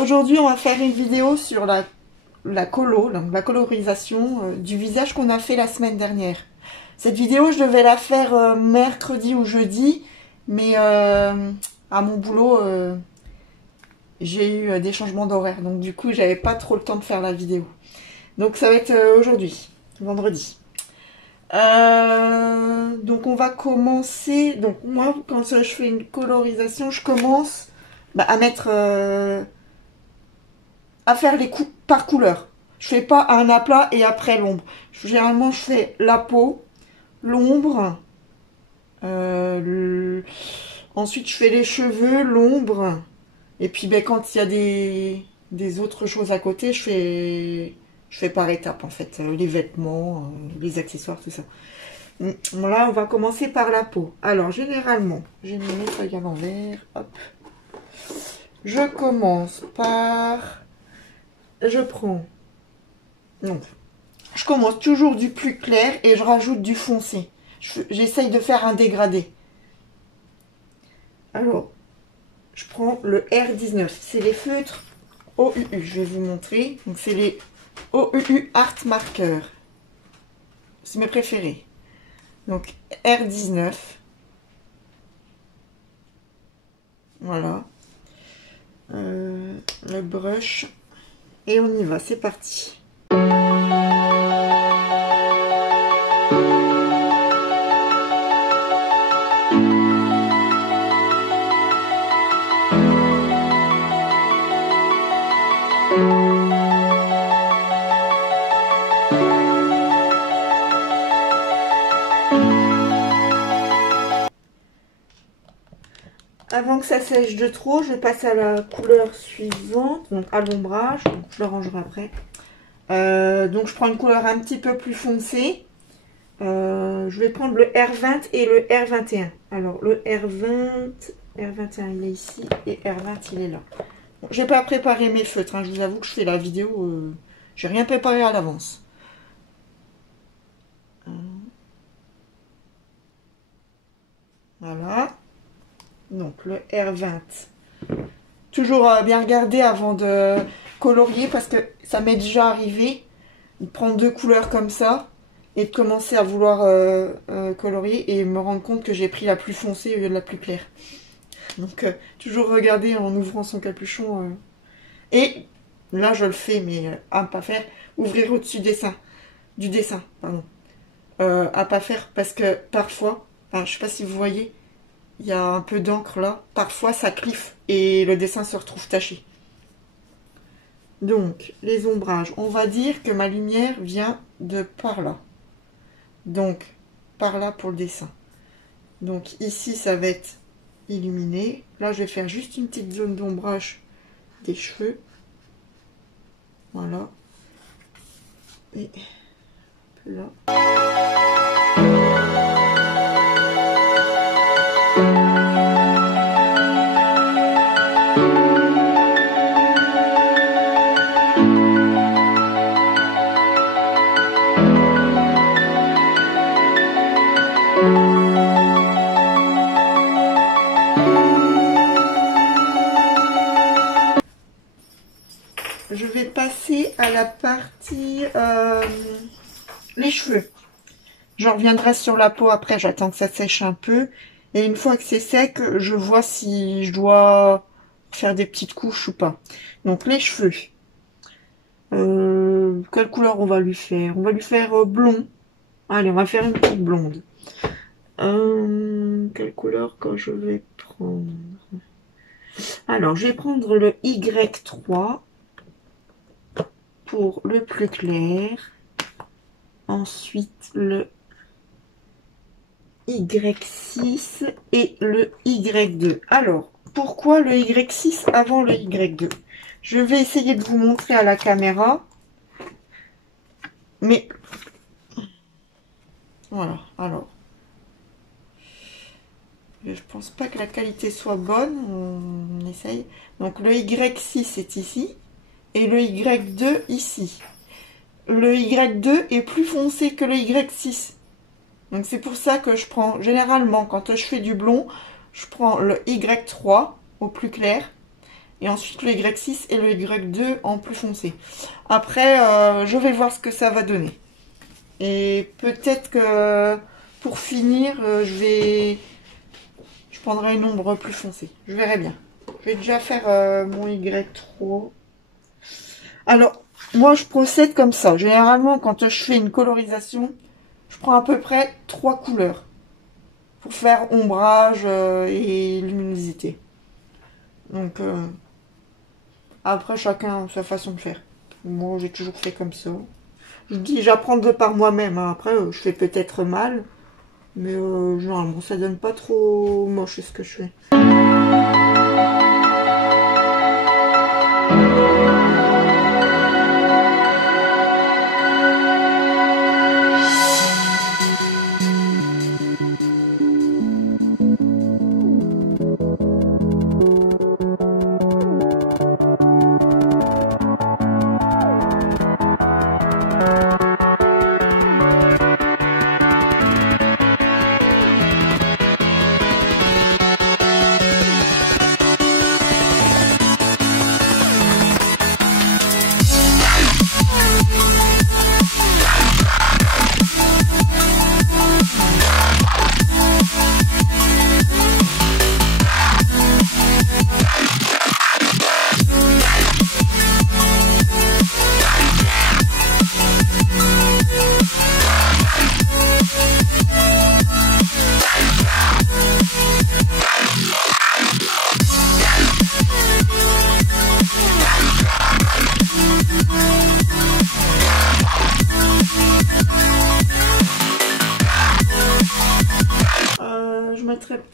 Aujourd'hui on va faire une vidéo sur la colorisation du visage qu'on a fait la semaine dernière. Cette vidéo je devais la faire mercredi ou jeudi, mais à mon boulot j'ai eu des changements d'horaire, donc du coup j'avais pas trop le temps de faire la vidéo. Donc ça va être aujourd'hui, vendredi. Donc on va commencer. Donc moi quand je fais une colorisation, je commence à mettre à faire les coups par couleur. Je fais pas un aplat et après l'ombre. Généralement je fais la peau, l'ombre, ensuite je fais les cheveux, l'ombre, et puis quand il y a des autres choses à côté, je fais par étapes en fait, les vêtements, les accessoires, tout ça. Là, on va commencer par la peau. Alors, généralement, je vais me mettre à l'envers. Hop. Je commence par... Je prends... Non. Je commence toujours du plus clair et je rajoute du foncé. J'essaye de faire un dégradé. Alors, je prends le R19. C'est les feutres OUU. Je vais vous montrer. Donc, c'est les OUU Art Marker. C'est mes préférés. Donc R19, voilà, le brush, et on y va, c'est parti. Avant que ça sèche de trop, je vais passer à la couleur suivante, donc à l'ombrage, je le rangerai après. Donc je prends une couleur un petit peu plus foncée. Je vais prendre le R20 et le R21. Alors le R20 il est ici et R20 il est là. Bon, j'ai pas préparé mes feutres, hein, je vous avoue que je fais la vidéo, j'ai rien préparé à l'avance. Voilà. Donc le R20. Toujours bien regarder avant de colorier parce que ça m'est déjà arrivé de prendre deux couleurs comme ça et de commencer à vouloir colorier et me rendre compte que j'ai pris la plus foncée au lieu de la plus claire. Donc toujours regarder en ouvrant son capuchon. Et là je le fais, mais à ne pas faire, ouvrir au-dessus du dessin, pardon. À pas faire parce que parfois, enfin, je sais pas si vous voyez, il y a un peu d'encre là, parfois ça cliffe et le dessin se retrouve taché. Donc les ombrages, on va dire que ma lumière vient de par là, donc par là pour le dessin. Donc ici ça va être illuminé, là je vais faire juste une petite zone d'ombrage des cheveux, voilà, et un peu là. Je vais passer à la partie les cheveux. Je reviendrai sur la peau après, j'attends que ça sèche un peu. Et une fois que c'est sec, je vois si je dois faire des petites couches ou pas. Donc les cheveux. Quelle couleur on va lui faire? On va lui faire blond. Allez, on va faire une petite blonde. Quelle couleur que je vais prendre? Alors, je vais prendre le Y3 pour le plus clair. Ensuite, le Y6 et le Y2. Alors, pourquoi le Y6 avant le Y2? Je vais essayer de vous montrer à la caméra. Mais, voilà, alors. Je pense pas que la qualité soit bonne. On essaye. Donc, le Y6 est ici. Et le Y2 ici. Le Y2 est plus foncé que le Y6. Donc c'est pour ça que je prends, généralement, quand je fais du blond, je prends le Y3 au plus clair. et ensuite le Y6 et le Y2 en plus foncé. Après, je vais voir ce que ça va donner. Et peut-être que pour finir, je prendrai une ombre plus foncée. Je verrai bien. Je vais déjà faire mon Y3. Alors, moi je procède comme ça. Généralement, quand je fais une colorisation, je prends à peu près 3 couleurs pour faire ombrage et luminosité. Donc, après, chacun a sa façon de faire. Moi, j'ai toujours fait comme ça. Je dis, j'apprends de par moi-même. Hein. Après, je fais peut-être mal. Mais généralement, ça donne pas trop moche ce que je fais.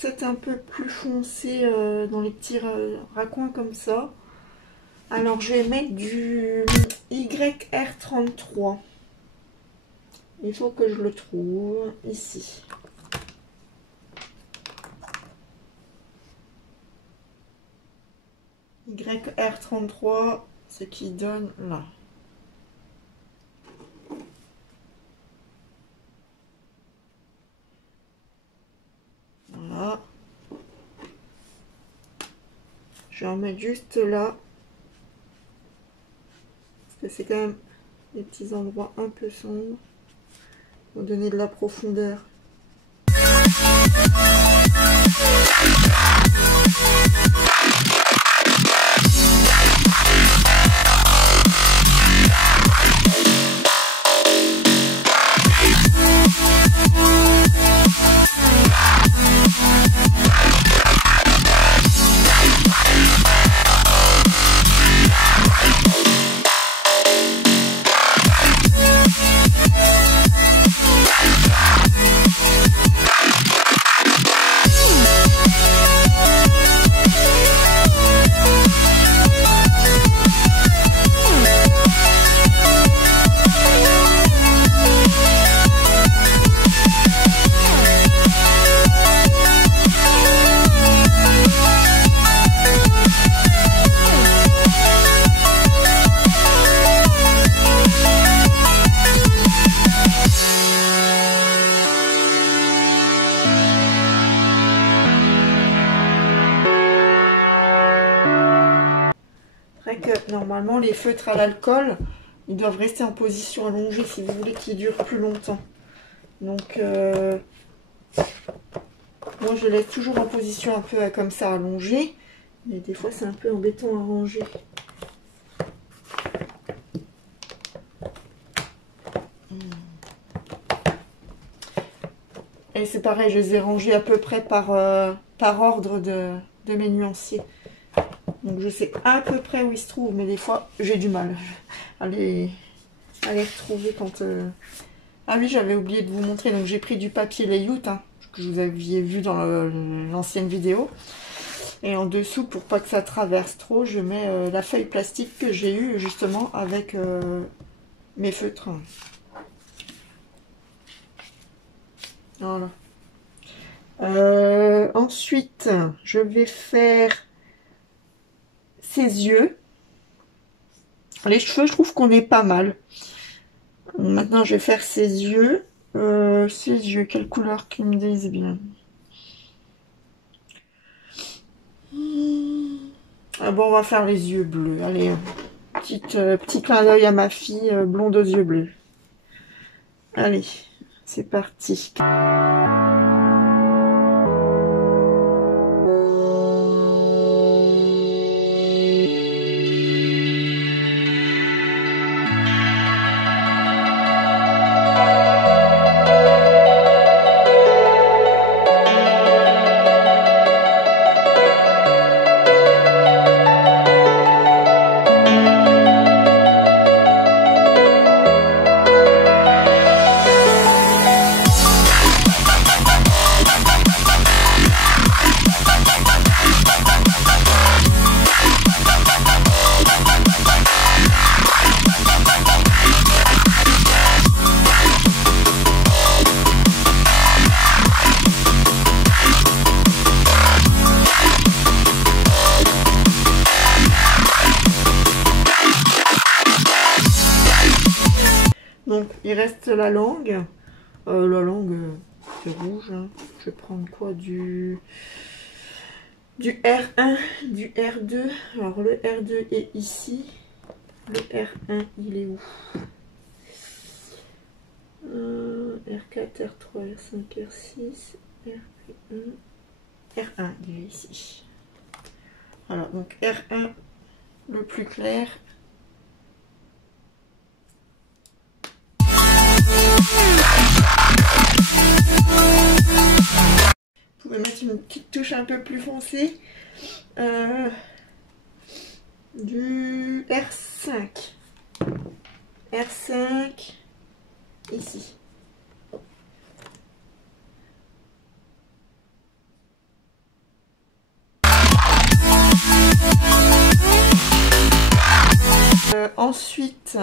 Peut-être un peu plus foncé dans les petits raccoins comme ça. Alors je vais mettre du YR33. Il faut que je le trouve ici. YR33, ce qui donne là. Voilà. Je vais en mettre juste là. Parce que c'est quand même des petits endroits un peu sombres. Pour donner de la profondeur. Que normalement les feutres à l'alcool ils doivent rester en position allongée si vous voulez qu'ils durent plus longtemps. Donc moi je laisse toujours en position un peu comme ça allongée, mais des fois c'est un peu embêtant à ranger. Et c'est pareil, je les ai rangés à peu près par ordre de mes nuanciers. Donc je sais à peu près où ils se trouvent, mais des fois j'ai du mal à les retrouver quand... Ah oui, j'avais oublié de vous montrer, donc j'ai pris du papier layout, hein, que vous aviez vu dans l'ancienne vidéo. Et en dessous, pour pas que ça traverse trop, je mets la feuille plastique que j'ai eue justement avec mes feutres. Voilà. Ensuite, je vais faire ses yeux. Les cheveux, je trouve qu'on est pas mal. Maintenant, je vais faire ses yeux. Ses yeux, quelle couleur qui me disent bien. Ah bon, on va faire les yeux bleus. Allez, petit clin d'œil à ma fille blonde aux yeux bleus. Allez, c'est parti. Donc, il reste la langue. C'est rouge. Hein. Je vais prendre quoi? Du R1, du R2. Alors, le R2 est ici. Le R1, il est où? R4, R3, R5, R6, R1. R1, il est ici. Voilà, donc R1, le plus clair. Vous pouvez mettre une petite touche un peu plus foncée. Du R5. R5, ici. Ensuite,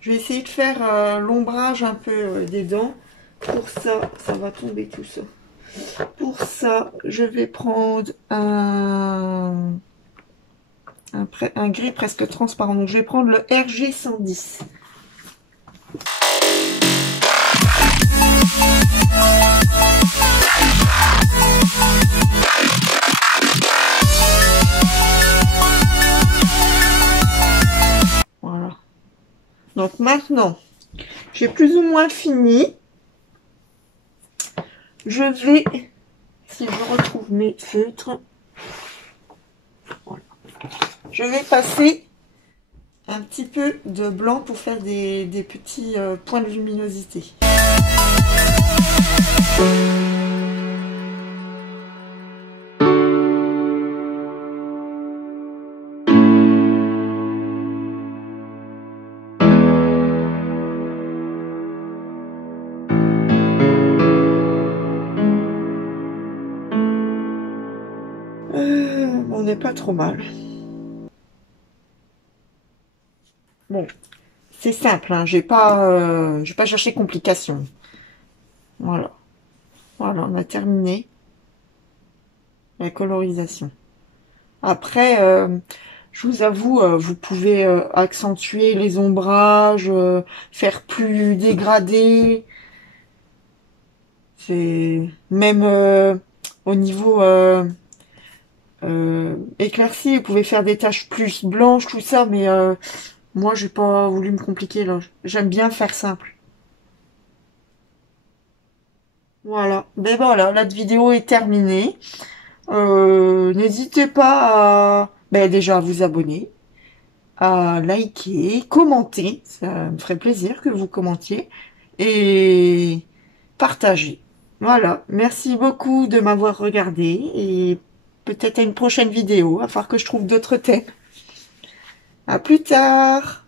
je vais essayer de faire l'ombrage un peu des dents. Pour ça, ça va tomber tout ça. Pour ça, je vais prendre un gris presque transparent. Donc, je vais prendre le RG 110. Voilà. Donc maintenant, j'ai plus ou moins fini. Je vais, si je retrouve mes feutres, voilà. Je vais passer un petit peu de blanc pour faire des petits points de luminosité. On n'est pas trop mal. Bon, c'est simple, hein, j'ai pas cherché complications. Voilà. Voilà, on a terminé la colorisation. Après, je vous avoue, vous pouvez accentuer les ombrages, faire plus dégradé. C'est même au niveau éclairci, vous pouvez faire des taches plus blanches, tout ça, mais moi j'ai pas voulu me compliquer là. J'aime bien faire simple. Voilà, ben voilà, la vidéo est terminée. N'hésitez pas à déjà à vous abonner, à liker, commenter, ça me ferait plaisir que vous commentiez, et partager. Voilà, merci beaucoup de m'avoir regardé, et peut-être à une prochaine vidéo, à part que je trouve d'autres thèmes. À plus tard!